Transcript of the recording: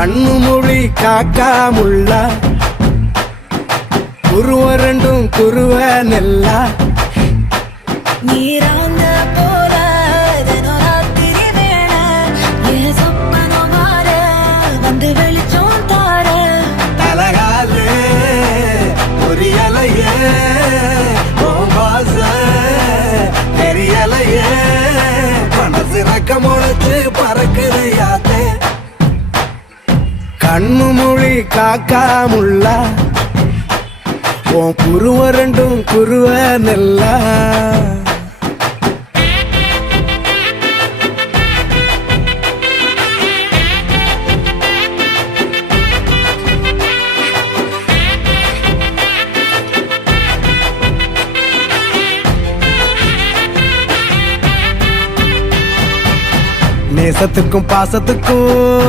கண்ணு மொழி காக்காமுள்ள குருவ ரெண்டும் குருவ நெல்லா நீராங்க போல தினராத்திரி வேள என் சொப்பனம் மாற வந்து வெளிச்சம் தார தலகாலே பொரியலையே ஓம்பாச தெரியலையே மனசு ரக்க முளைச்சு பறக்குதையாத்தே கண்ணு மொழி காக்காமுள்ள உன் குருவ ரெண்டும் குருவ நெல்லா நேசத்துக்கும் பாசத்துக்கும்